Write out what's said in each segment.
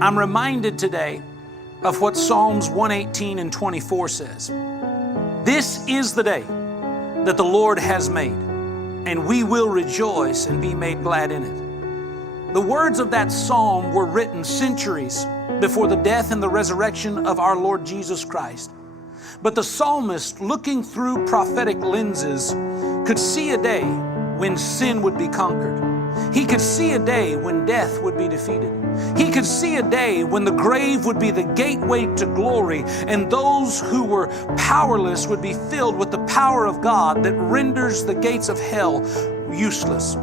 I'm reminded today of what Psalms 118 and 24 says. This is the day that the Lord has made, and we will rejoice and be made glad in it. The words of that psalm were written centuries before the death and the resurrection of our Lord Jesus Christ. But the psalmist, looking through prophetic lenses, could see a day when sin would be conquered. He could see a day when death would be defeated. He could see a day when the grave would be the gateway to glory, and those who were powerless would be filled with the power of God that renders the gates of hell useless.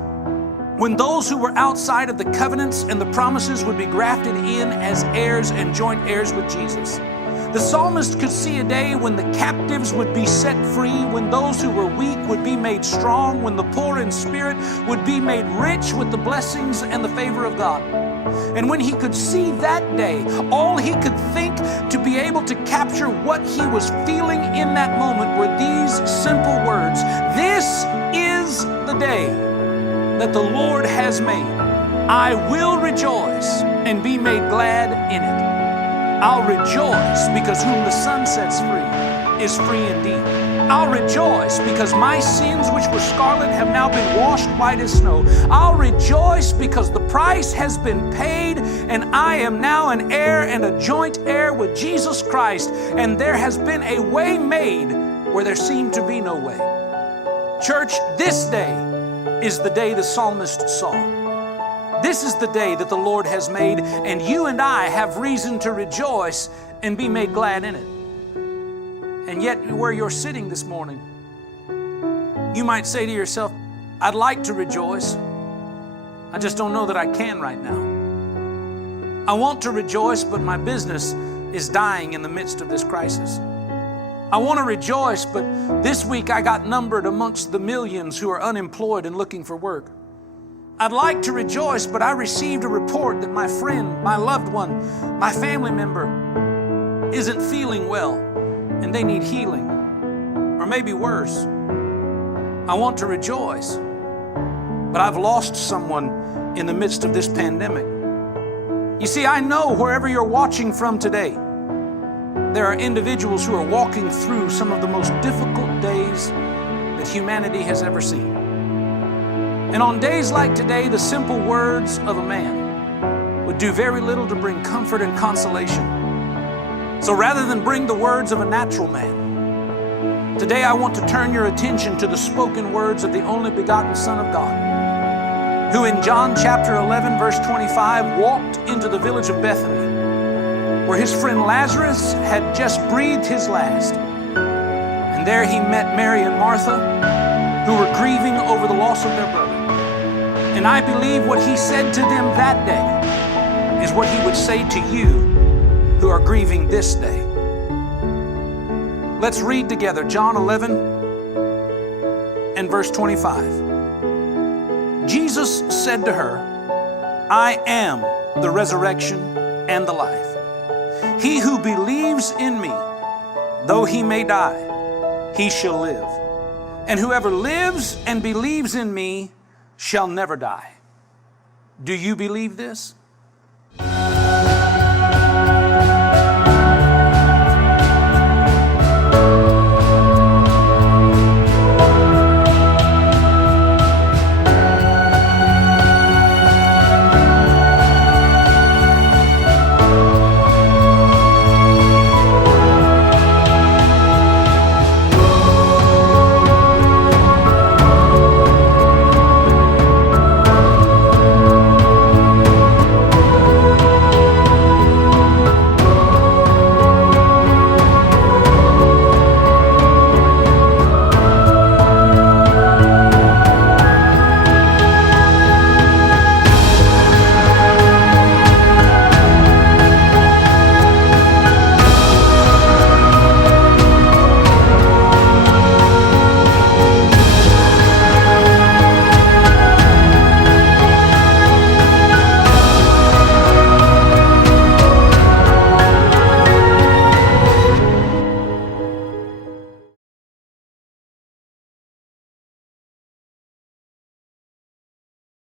When those who were outside of the covenants and the promises would be grafted in as heirs and joint heirs with Jesus. The psalmist could see a day when the captives would be set free, when those who were weak would be made strong, when the poor in spirit would be made rich with the blessings and the favor of God. And when he could see that day, all he could think to be able to capture what he was feeling in that moment were these simple words: this is the day that the Lord has made. I will rejoice and be made glad in it. I'll rejoice because whom the Son sets free is free indeed. I'll rejoice because my sins, which were scarlet, have now been washed white as snow. I'll rejoice because the price has been paid, and I am now an heir and a joint heir with Jesus Christ, and there has been a way made where there seemed to be no way. Church, this day is the day the psalmist saw. This is the day that the Lord has made, and you and I have reason to rejoice and be made glad in it. And yet, where you're sitting this morning, you might say to yourself, I'd like to rejoice. I just don't know that I can right now. I want to rejoice, but my business is dying in the midst of this crisis. I want to rejoice, but this week I got numbered amongst the millions who are unemployed and looking for work. I'd like to rejoice, but I received a report that my friend, my loved one, my family member isn't feeling well and they need healing, or maybe worse. I want to rejoice, but I've lost someone in the midst of this pandemic. You see, I know wherever you're watching from today, there are individuals who are walking through some of the most difficult days that humanity has ever seen. And on days like today, the simple words of a man would do very little to bring comfort and consolation. So rather than bring the words of a natural man, today I want to turn your attention to the spoken words of the only begotten Son of God, who in John chapter 11, verse 25, walked into the village of Bethany, where his friend Lazarus had just breathed his last. And there he met Mary and Martha, who were grieving over the loss of their brother. And I believe what he said to them that day is what he would say to you who are grieving this day. Let's read together John 11 and verse 25. Jesus said to her, I am the resurrection and the life. He who believes in me, though he may die, he shall live. And whoever lives and believes in me shall never die. Do you believe this?